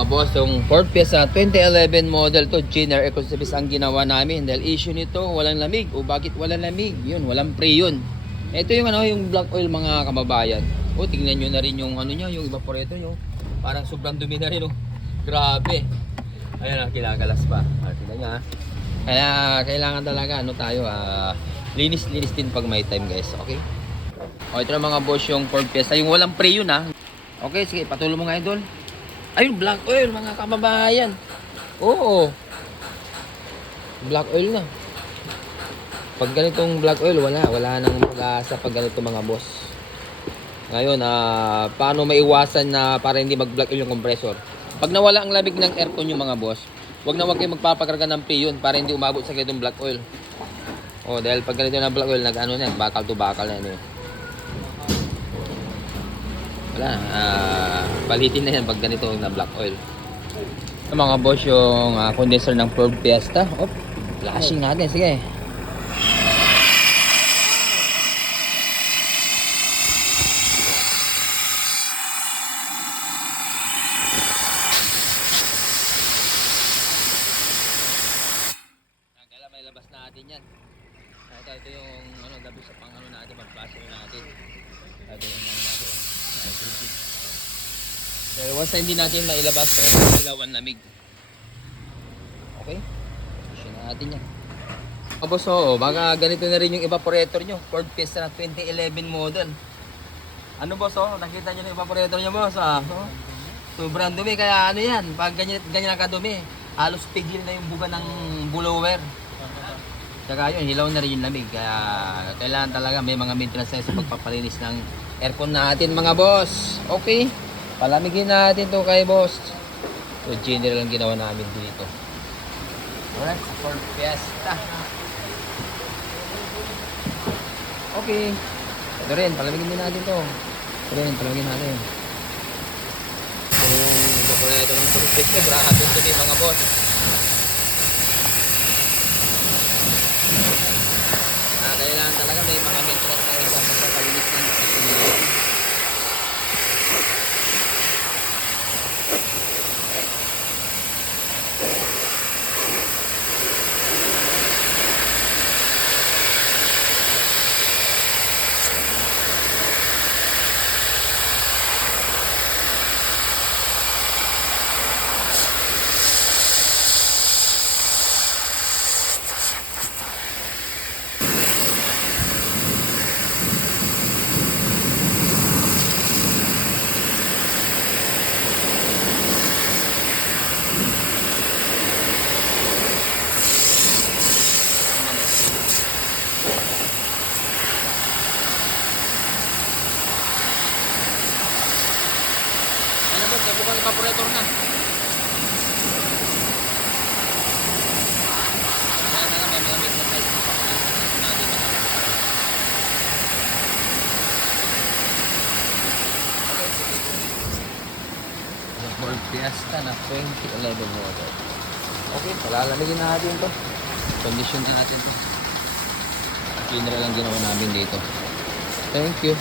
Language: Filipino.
mga boss, yung Ford Fiesta 2011 model to, General Eco Service ang ginawa namin dahil issue nito, walang lamig. O bakit walang lamig? Yun, walang pre yun. Ito yung ano, yung black oil mga kababayan. O tingnan nyo na rin yung ano niya, yung evaporator nyo. Parang sobrang dumi na rin, oh. Grabe. Ayan, kinakalas pa. Tingnan nyo, ha. Kaya kailangan talaga ano tayo, linis-linis din pag may time, guys. Okay? O ito na mga boss, yung Ford Fiesta, yung walang pre yun, ha. Okay, sige, patuloy mo nga idol. Ayun, black oil mga kababayan. Oo. Black oil na. Pag ganitong black oil, wala nang pag-asa pag ganito mga boss. Ngayon, paano maiwasan na para hindi mag-black oil yung compressor? Pag nawala ang lamig ng aircon yung mga boss, wag kayo magpapakarga ng pre yun para hindi umabot sa ganitong black oil. Oh, dahil pag ganito na black oil, nag-ano na, bakal to bakal na yun. Wala, palitin na yan pag ganito na black oil. Mga boss, yung condenser ng Ford Fiesta. Flashing natin, sige. Kailangan may labas natin yan. Ito yung ano, gabi sa pang ano natin, pag-flashing natin. Ito yung ano natin. Dahil once na hindi natin mailabas to, ilawan lamig. Okay? Push natin yan. Tapos baka ganito na rin yung evaporator nyo. Ford Fiesta na 2011 model. Ano boss, nakita nyo na yung evaporator nyo boss, sobrang dumi, kaya ano yan, pag ganyan kadumi, halos pigil na yung buga ng blower. Tsaka yun, hilaw na rin yung lamig. Kaya kailangan talaga may mga maintenance sa pagpapalinis ng aircon natin mga boss. Okay? Palamigin natin to kay boss. So general ang ginawa namin dito. Alright, Ford Fiesta. Okay. Ito rin, palamigin din natin to. Ito rin, palamigin natin. So, ito ito ng Ford Fiesta. Grabe ito din mga boss. Kailangan talaga may mga maintenance na isa sa palinis ng aircon natin. Bukan evaporator na. Kaya na may mga maintenance natin. Ford Fiesta na 2011 model. Okay, palalamigin natin to. Condition na natin to. General lang ginawa namin dito. Thank you.